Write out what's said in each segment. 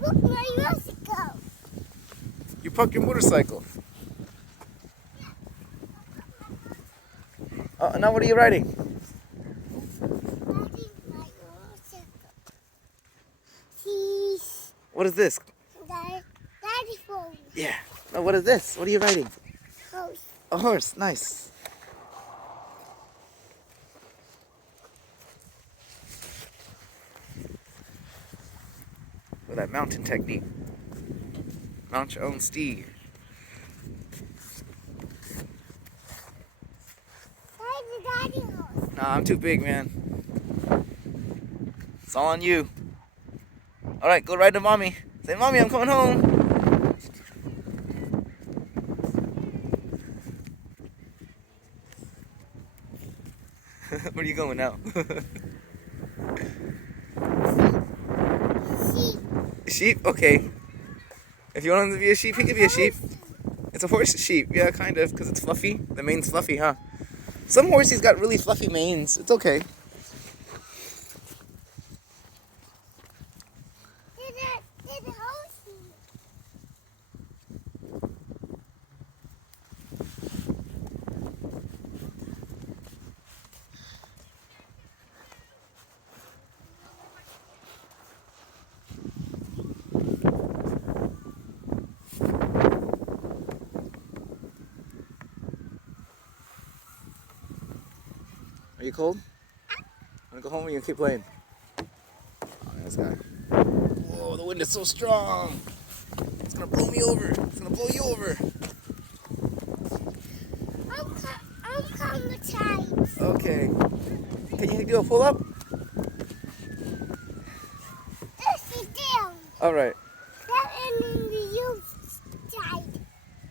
broke my motorcycle. You broke your motorcycle. Oh, now what are you riding? Riding my motorcycle. She's What is this? daddy phone. Yeah. Now what is this? What are you riding? House. A horse. Nice. With that mountain technique. Mount your own steed. Where's the daddy house? Nah, I'm too big, man. It's all on you. Alright, go ride to mommy. Say, Mommy, I'm coming home. Where are you going now? Sheep. Sheep? Okay. If you want him to be a sheep, he could be a sheep. It's a horse sheep. Yeah, kind of, because it's fluffy. The mane's fluffy, huh? Some horses got really fluffy manes. It's okay. There's a house. Are you cold? Wanna go home or you keep playing? Oh, this guy. Whoa, the wind is so strong. It's gonna blow me over. It's gonna blow you over. I'm traumatized. Okay. Can you do a pull up? Sit down. All right. That ending the you side.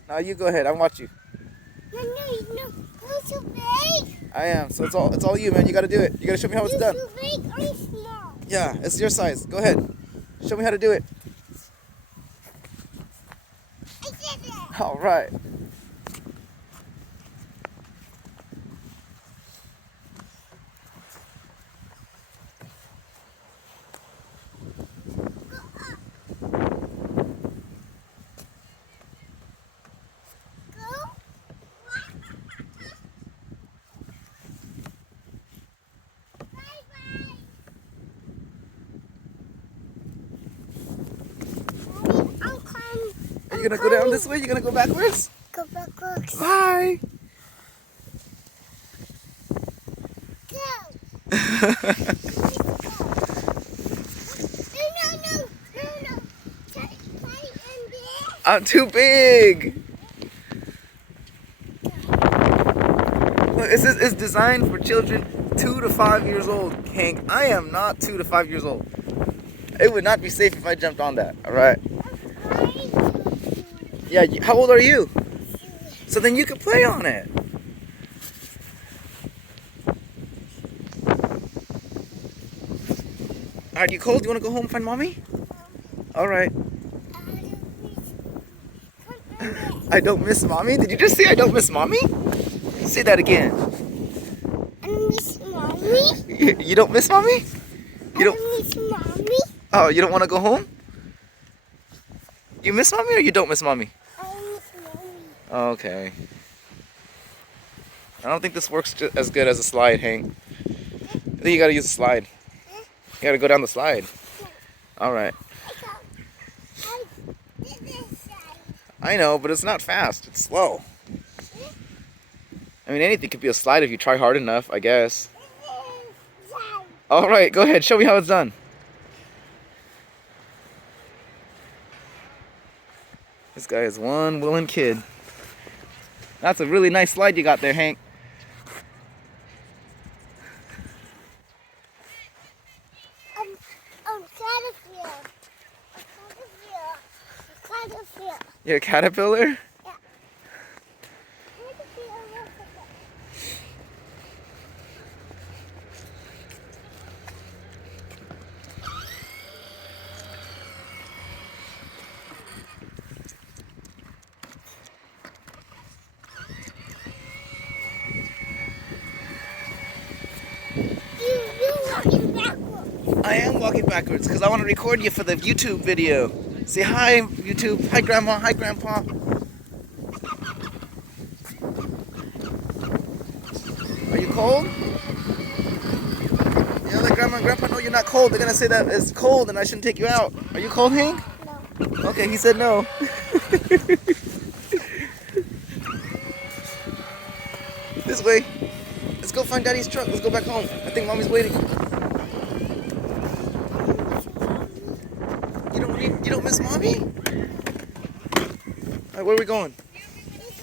Now you go ahead. I'll watch you. No, you're too big. I am. So it's all you, man. You gotta do it. You gotta show me how it's You're done. too big. I'm small. Yeah, it's your size. Go ahead. Show me how to do it. I did it. All right. Go. Bye-bye. I'm coming. Are you gonna go down this way? You gonna go backwards? Go backwards. Bye. Go. No. Try in there. I'm too big. Look, this is designed for children 2 to 5 years old. Hank, I am not 2 to 5 years old. It would not be safe if I jumped on that. All right. Yeah. How old are you? So then you could play on it. All right. You cold? You want to go home and find mommy? All right. I don't miss mommy. Did you just say I don't miss mommy? Say that again. I miss mommy. You don't miss mommy? You don't. I miss mommy. Oh, you don't want to go home? You miss mommy or you don't miss mommy? I miss mommy. Okay. I don't think this works as good as a slide, Hank. I think you gotta use a slide. You gotta go down the slide. All right. I did this side. I know, but it's not fast. It's slow. I mean, anything could be a slide if you try hard enough, I guess. This side. All right, go ahead. Show me how it's done. This guy is one willing kid. That's a really nice slide you got there, Hank. Caterpillar. You're a caterpillar? Yeah. Caterpillar. You're walking backwards. I am walking backwards because I want to record you for the YouTube video. Say hi, YouTube. Hi, Grandma. Hi, Grandpa. Are you cold? Yeah, let Grandma and Grandpa know you're not cold. They're going to say that it's cold and I shouldn't take you out. Are you cold, Hank? No. Okay, he said no. This way. Let's go find Daddy's truck. Let's go back home. I think Mommy's waiting. You don't miss Mommy? Alright, where are we going? He's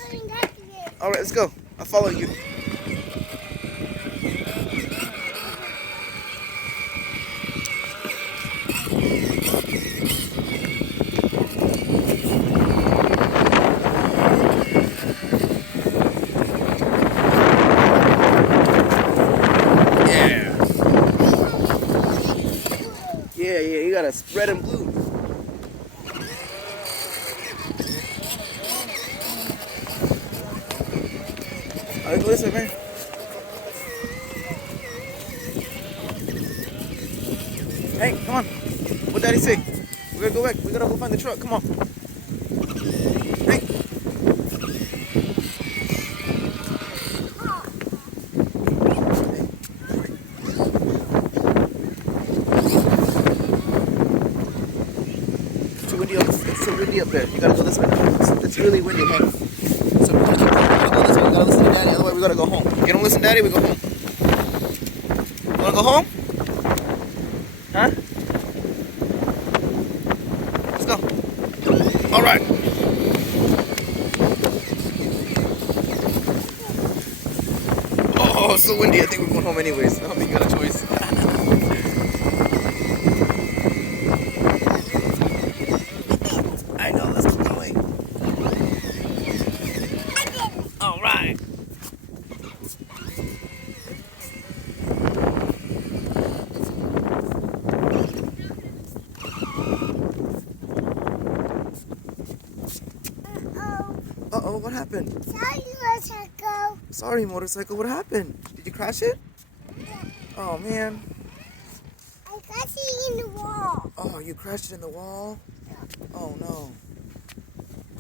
coming back again. Alright, let's go. I'll follow you. Yeah, you got us red and blue. Alright, go this way, man. Hey, come on. What Daddy say? We gotta go back. We gotta go find the truck. Come on. Hey. It's so windy up there. You gotta go this way. It's really windy, man. So we gotta go this way. We gotta listen to Daddy. Otherwise, we gotta go home. You don't listen to Daddy, we go home. You wanna go home? Huh? Let's go. All right. Oh, it's so windy. I think we're going home anyways. I don't think you got a choice. I know. Let's keep going. All right. Uh-oh, what happened? Sorry, motorcycle. Sorry, motorcycle, what happened? Did you crash it? Yeah. Oh, man. I got it in the wall. Oh, you crashed it in the wall? Oh, no.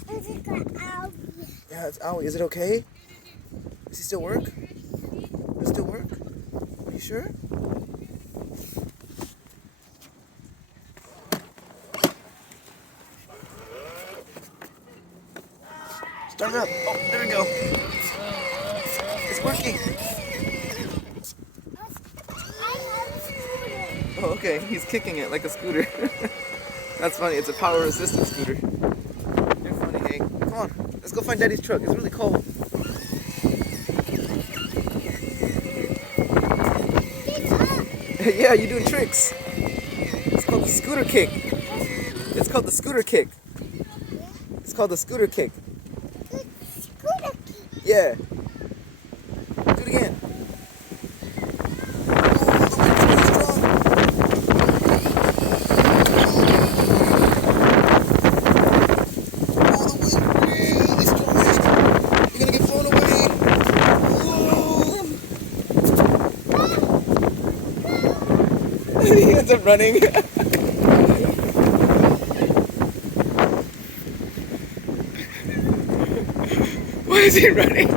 It's got out. Yeah, it's Owie. Is it okay? Does he still work? Does it still work? Are you sure? Start it up. Oh, there we go. It's working. I have a scooter. Oh, okay. He's kicking it like a scooter. That's funny. It's a power resistant scooter. You're funny, Hank. Come on. Let's go find Daddy's truck. It's really cold. It's up. Yeah, you're doing tricks. It's called the scooter kick. It's called the scooter kick. It's called the scooter kick. Scooter key. Yeah. Do it again. He ends up running. Why is he running?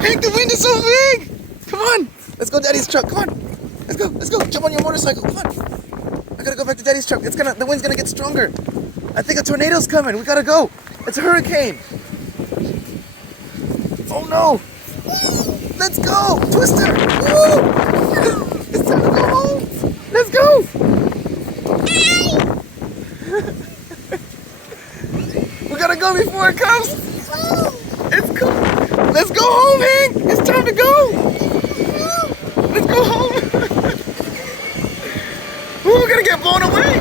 Hank, the wind is so big! Come on! Let's go Daddy's truck, come on! Let's go, let's go! Jump on your motorcycle, come on! I gotta go back to Daddy's truck. The wind's gonna get stronger. I think a tornado's coming. We gotta go. It's a hurricane. Oh no! Let's go! Twister! Woo! It's time to go home! Let's go! We gotta go before it comes! It's cool! Let's go home, Hank! It's time to go! Let's go home! Ooh, we're gonna get blown away!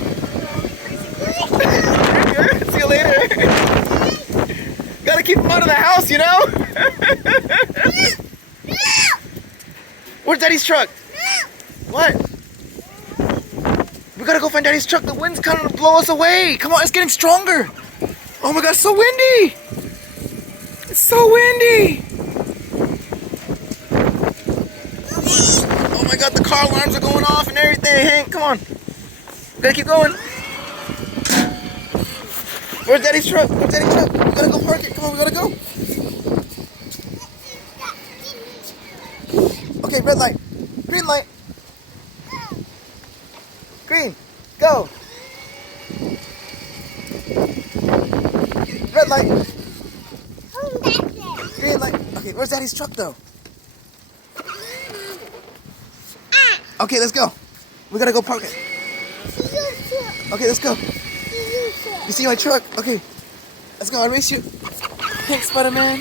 See you later! Gotta keep him out of the house, you know? Where's Daddy's truck? What? We gotta go find Daddy's truck. The wind's coming to blow us away. Come on, it's getting stronger. Oh my God, it's so windy. It's so windy. Oh my god, the car alarms are going off and everything. Hank, come on. We gotta keep going. Where's Daddy's truck? Where's Daddy's truck? We gotta go park it. Come on, we gotta go. Okay, red light. Green light. Green. Go. Red light. Come back there. Green light. Okay, where's Daddy's truck though? Okay, let's go. We gotta go park it. Okay, let's go. You see my truck? Okay. Let's go, I'll race you. Thanks, Spider-Man.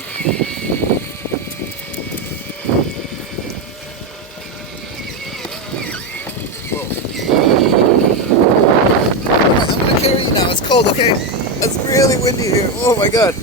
Whoa. Alright, I'm gonna carry you now. It's cold, okay? It's really windy here. Oh my god.